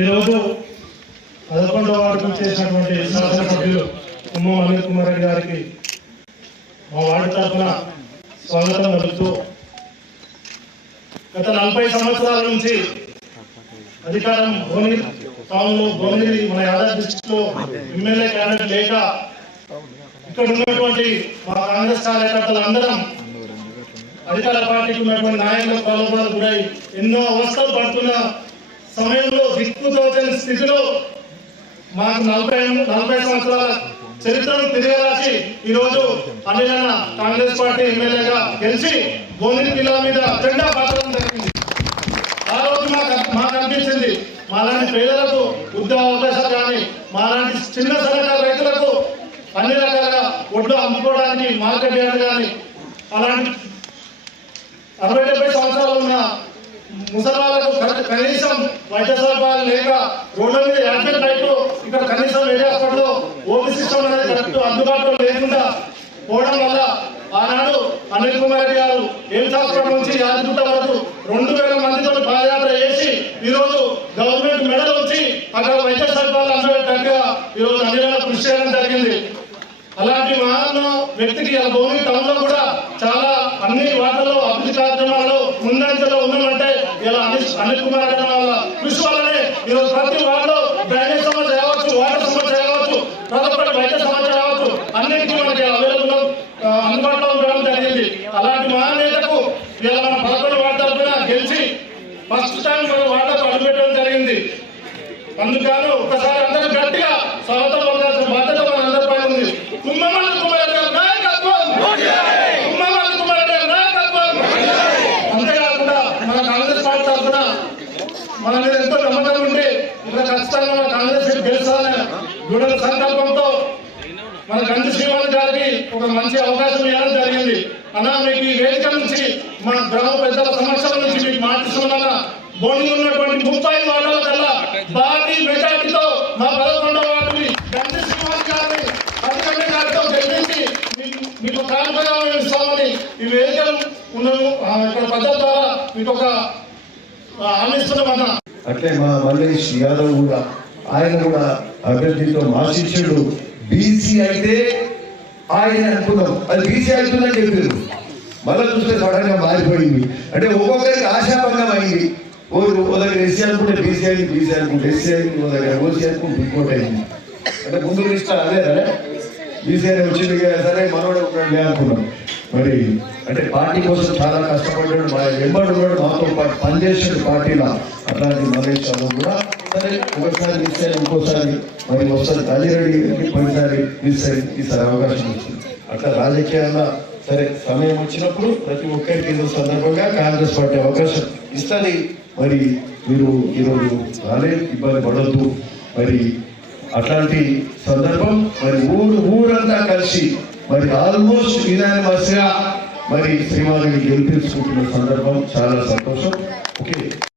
ఈరోజు 11వ వార్డుకు చేసినటువంటి శాసనసభ్యులు కుమ్మం అనిల్ కుమార్ రెడ్డి గారికి మా వార్డు తరఫున స్వాగతం పలుకుతూ గత 40 సంవత్సరాల నుంచి అధికారం భువనగిరి టౌన్లో భువనగిరి మన యాదాద్రి డిస్ట్రిక్ట్లో ఎమ్మెల్యే క్యాండిడేట్ లేక ఇక్కడ ఉన్నటువంటి మా కాంగ్రెస్ కార్యకర్తలందరం అధికార పార్టీకి ఉన్నటువంటి నాయకుల ప్రలోభాలు గురై ఎన్నో అవస్థలు పడుతున్న సమయంలో దిక్కుతోచని స్థితిలో మాకు 40 సంవత్సరాల చరిత్రను తిరగరాసి ఈరోజు అనిలన్న కాంగ్రెస్ పార్టీ ఎమ్మెల్యేగా గెలిచి భువనగిరి జిల్లా మీద జెండా పాతడం జరిగింది. ఆ రోజు మాకు అనిపించింది మాలాంటి పేదలకు ఉద్యోగ అవకాశాలు కానీ మాలాంటి చిన్న సన్నకారు రైతులకు అన్ని రకాలుగా ఒడ్లు అమ్ముకోవడానికి మార్కెట్ యార్డ్ కానీ అలాంటి 60-70 సంవత్సరాలు ఉన్న ముసలాలకు కనీసం వైద్య సదుపాయాలు లేక రోడ్ల మీద యాక్సిడెంట్ అయితే ఇక్కడ కనీసం వేరే హాస్పిటల్లో ఓపీ సిస్టమ్ అనేది కరెక్ట్ అందుబాటులో లేకుండా పోవడం వల్ల ఆనాడు అనిల్ కుమార్ రెడ్డి గారు ఎయిమ్స్ హాస్పిటల్ నుంచి యాదగిరిగుట్ట వరకు 2000 మందితో పాదయాత్ర చేసి ఈరోజు గవర్నమెంట్ మెడల్ వచ్చి అక్కడ వైద్య సదుపాయాలు అందజేయడానికి ఈరోజు అనిల్ కృషి చేయడం జరిగింది. అలాంటి మహాన్ వ్యక్తికి భువనగిరి టౌన్ లో కూడా చాలా అన్ని వార్తల్లో అభివృద్ధి కార్యక్రమాల్లో ముందంజలో ఉన్నామంటే ఇలా అనిల్ కుమార్ రెడ్డి వాళ్ళ కృషి వల్లనే ఈరోజు ప్రతి వార్డులో డ్రైనేజ్ సమస్య కావచ్చు, వాటర్ సమస్య కావచ్చు, ప్రతి ఒక్కటి వైద్య సమస్య కావచ్చు, అన్నిటికీ మనకి అవైలబుల్ అందుబాటులో ఉండడం జరిగింది. అలాంటి మహానేతకు ఇలా మన 11 వార్డు తరఫున గెలిచి ఫస్ట్ టైం మన వార్డుకు అడుగుపెట్టడం జరిగింది. అందుకని ఒకసారి అందరూ గట్టిగా స్వాగతం పొందాల్సిన బాధ్యత మన అందరిపై ఉంది. అంతేకాకుండా మన కాంగ్రెస్ పార్టీ తరఫున మన మీద ఎంతో నమ్మకం ఉండి ఇక్కడ ఖచ్చితంగా మన కాంగ్రెస్ గెలుస్తారనే దృఢ సంకల్పంతో మన గంజి శ్రీవాణి గారికి ఒక మంచి అవకాశం ఇవ్వడం జరిగింది. అన్నా మీకు ఈ వేదిక నుంచి మన గ్రామ పెద్దల సమక్షం నుంచి మీకు మాటిస్తున్నా భువనగిరి ఉన్నటువంటి 30 వార్డుల కల్లా భారీ మెజార్టీతో మా 11వ వార్డుని గంజి శ్రీవాణి గారిని అధికారి గారితో గెలిపించి మీకు కార్యక్రమం ఇస్తామని ఈ వేదికలు ఉన్నాము ఇక్కడ పద్ధతి ద్వారా మీకు ఒక హామీ ఇస్తున్నామన్నా. అట్లే మా మల్లేష్ యాదవ్ కూడా ఆయన కూడా అభ్యర్థితో మా శిష్యుడు బీసీ అయితే ఆయన అనుకున్నాం అది బీసీ అవుతుందని చెప్పారు. మళ్ళీ చూస్తే సడన్గా మారిపోయింది. అంటే ఒక్కొక్కరికి ఆశాభంగం అయింది. ఓ దగ్గర ఎస్సీ అనుకుంటే బీసీ అయింది, బీసీ అనుకుంటే ఎస్సీ అయింది, ఓ దగ్గర ఓసీ అనుకుంటే ఇంకోటి అయింది. అంటే ముందు ఇష్టం అదే బీసీ అని వచ్చింది సరే మనోడు అనుకున్నాం. మరి అంటే పార్టీ కోసం చాలా కష్టపడ్డాడు, మా వెంబడి ఉన్నాడు, మాతో పాటు పనిచేసాడు పార్టీలో. అట్లాంటి మల్లేష్ యాదవ్ కూడా సరే ఒకసారి మిస్ అయ్యి ఇంకోసారి మరి ఒకసారి రాజిరెడ్డి పోయినసారి మిస్ అయ్యి ఈసారి అవకాశం వచ్చింది. అట్లా రాజకీయాల్లో సరే సమయం వచ్చినప్పుడు ప్రతి ఒక్కరికి ఏదో సందర్భంగా కాంగ్రెస్ పార్టీ అవకాశం ఇస్తుంది. మరి మీరు ఈరోజు రాలేదు, ఇబ్బంది పడవద్దు. మరి అట్లాంటి సందర్భం మరి ఊరంతా కలిసి మరి ఆల్మోస్ట్ యునానిమస్ గా మరి శ్రీవాణిని గెలిపించుకుంటున్న సందర్భం చాలా సంతోషం. ఓకే.